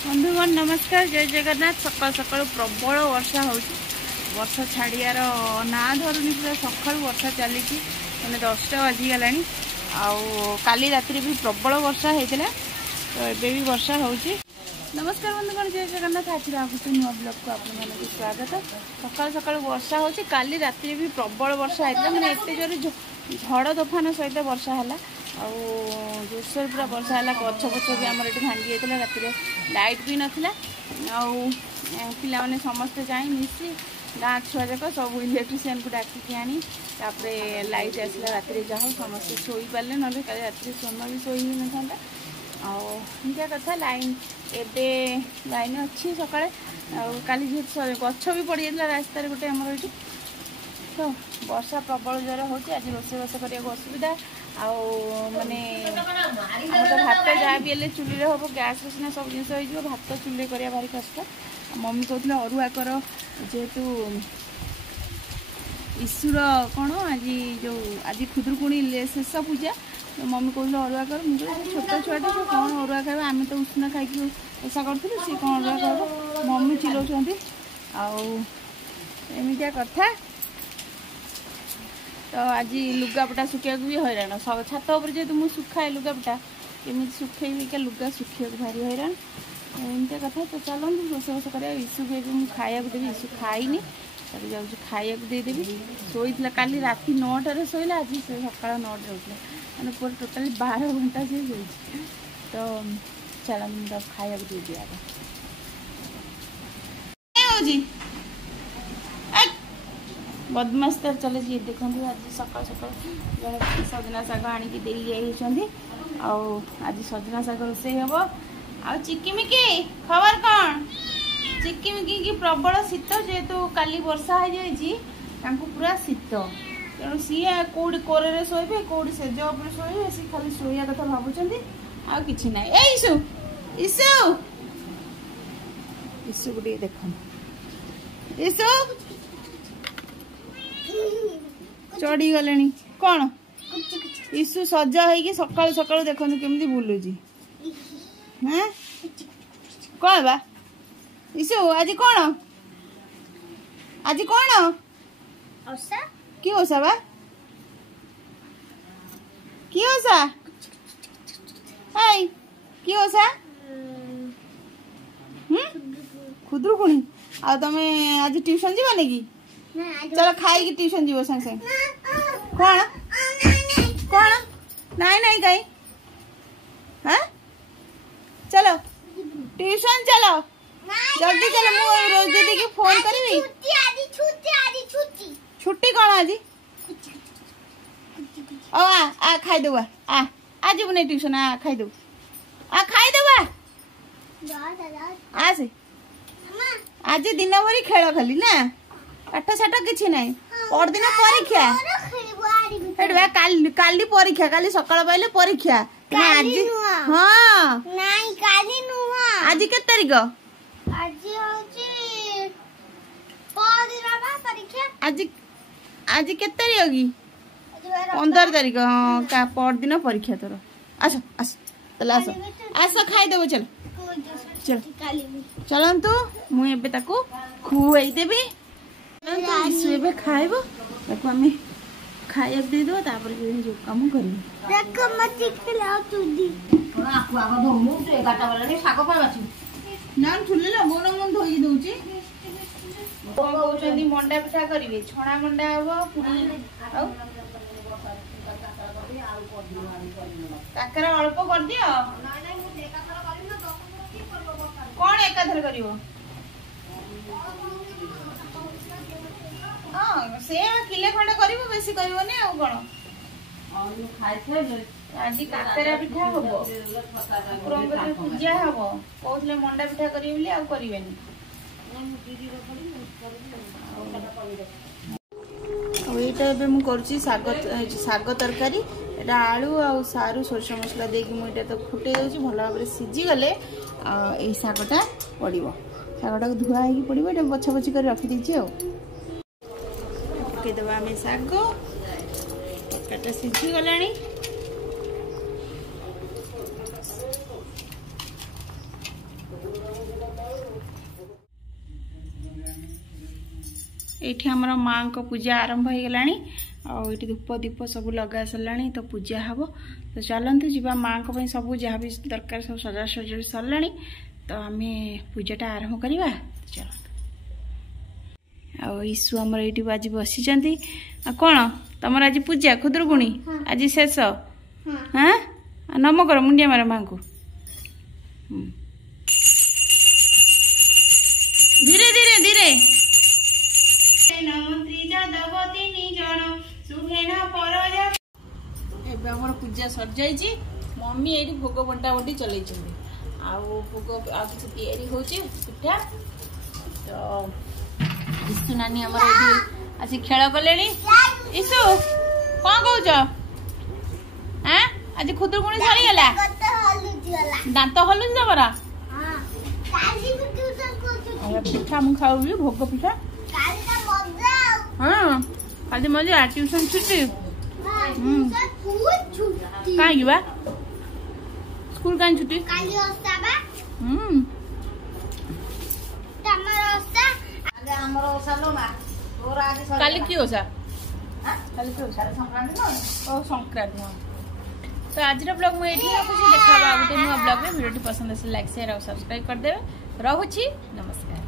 बंधुगण नमस्कार, जय जगन्नाथ। सकाल सकाल प्रबल वर्षा हो, वर्षा छाड़ियार ना धरुनी, पूरा सका वर्षा चली मैंने 10टा बाजिगला। काली राति भी प्रबल वर्षा होता, तो एबे भी वर्षा हो। नमस्कार बंधुगण, जय जगन्नाथ। आज आगे नुआ ब्लॉग को आपको स्वागत। सकाल सकाल वर्षा हो, काली राति भी प्रबल वर्षा होता, मैंने एत जोर झड़ तोफान सहित वर्षा है। जोरसोर पूरा वर्षा है, गछ पछ भी आम ये भांगी जाता। राति लाइट भी नाला, पिला मैंने समस्ते जाए मिसी गाँ छुआ जाक सब इलेक्ट्रीशियन को डाकिकी आनी लाइट आसला। राति जहाँ समस्ते शोई पारे, ना राति सोना भी शोई न था। आमतिया कथा लाइन एबे लाइन अच्छी सका काली गछ भी पड़ जाता रास्तार गोटे आमर ये। तो वर्षा प्रबल जोर हो, आज रोषेबास करने असुविधा। माने तो भात जहाँ भी हेल्ले चुली हम, गैस सीना सब जिन हो, भात चुली करा भारी कष्ट। मम्मी कहते अरुआ कर, जेहेतु ईश्वर कौन आज जो आज खुदुरकुणी शेष पूजा, तो मम्मी कहते अरुआ कर। मुझे छोट छुआटे से कौन अरुआ खाए, आम तो उष्णा खाई ओषा करूँ, सी कौन अरुआ खाए। मम्मी चिल्लाऊँ आमतिया कथा। तो आज लुगापटा सुखा भी हैरान, छात उपर जेहतु मुझे सुखाए लुगापटा, केमी सुखेबी क्या लुगा सुखा भारी हैरान। एमती कथा। तो चलो रोषेबास कर। ईशु भी मुझे खाया देवी, ईशु खाईनी, जाऊँ खाया देदेवी। शोला काली राति 9टार शोला, आज से सका 9टार उठला, मैंने पूरा टोटाली 12 घंटा से शो। तो चलो मुझे खाया दे दिया बदमाश तर चले। ये देखो आज सकाल सकाल जड़े सजना शाग आणिकी दे आज सजना शाग रोसे हम। आ चिकिमिकी खबर कौन? चिकिमिकी की प्रबल शीत, जेहेतु काली वर्षा हो जाए पूरा शीत, तेणु सी कौटी कोरे शोबे, कौटी सेज उपर शोबे, सी खाली शोया कथा भावुं आ कि ना। ईशु ईशु ईशु को देख, ईशु चढ़ी गले कौन? ईशु सजा है सकाल सकाल देखो केमी बुलूची। हाँ कौन बा ईशु आज कौन? आज कौन कि ओषा बा कि ओषा? कि ओषा? खुदुरकुणी। आ तमे आज ट्यूशन जीवानी कि? चलो खाई ट्यूशन जीव संग संग। कौन कौन? नहीं नहीं कहीं। हाँ चलो ट्यूशन चलो जल्दी चलो। मु रोज दीदी की फोन करी। छुट्टी कौन आज? ओ आ खाई दो। आ आज नहीं ट्यूशन, आ खाई दो, आ खाई दो। आ से आज दिन भरी खेल खाली ना, पाठ साठ कि ना। परदिन परीक्षा, काली परीक्षा, काली सकाळ पाइले परीक्षा। आज हाँ आज के तारीख? आज आज के तारीख की? 15 तारीख। हाँ परदिन परीक्षा तोर। आस आस चल आस आस खाईदेव। चल चल चलतु मुझे खुआई देवी। ईशु खाइब ताको आम खाया देद, जो कम कर मंडा पिठा करेंगे, छणा मंडा हम काकर अल्प कर दियो। कौन एकाधर कर? हाँ से किले खंडे कर, बेसी करनी आ कौन। आज काकरा पिठा हम, पूजा हम, कहते मंडा पिठा करें। ये मुझे शाग तरकारी, आलू आ सारू सोरष मसला देकी मुझे तो फुटे दूसरी भल भाव सीझीगले यही शागटा पड़ो। शागटा धुआ हो पड़ो, ये बछा बछी कर रखीदी। पकईदे आम शाग, तरकारीटा सीझीगला। ये आमर माँ को पूजा आरंभ हो गलानी आठ धूप दीप सब लगा सारा तो पूजा हम तो चलतु जी माँ को सब जहाँ भी दरकार सब सजा सजा सरला तो आम पूजाटा आरंभ करवा चलते ईशु आमर ये आज बसी कौन तुम आज पूजा खुदुरकुणी आज शेष हाँ नम कर मुंडिया मार माँ को धीरे धीरे धीरे पूजा सर जाइए मम्मी ये भोग बंटा बंटी चल भोग कि पिठा तो ईशु नानी आम आसी खेल कले ईशु कौन कौच हाँ आज खुदुरकुणी सरीगला दांत हलुच तमर पिठा मु खाऊबी भोग पिठा हाँ काली मजा ट्यूशन छुट्टी कहीं बा स्कूल कहीं छुट्टी काली की ओसा काली की ओसा संक्रांति तो आज ब्लॉग मुझे रखुच्छी देखा गोटे नुआ ब्लॉग में वीडियो पसंद आसे लाइक शेयर और सब्सक्राइब करदे। रहुछि नमस्कार।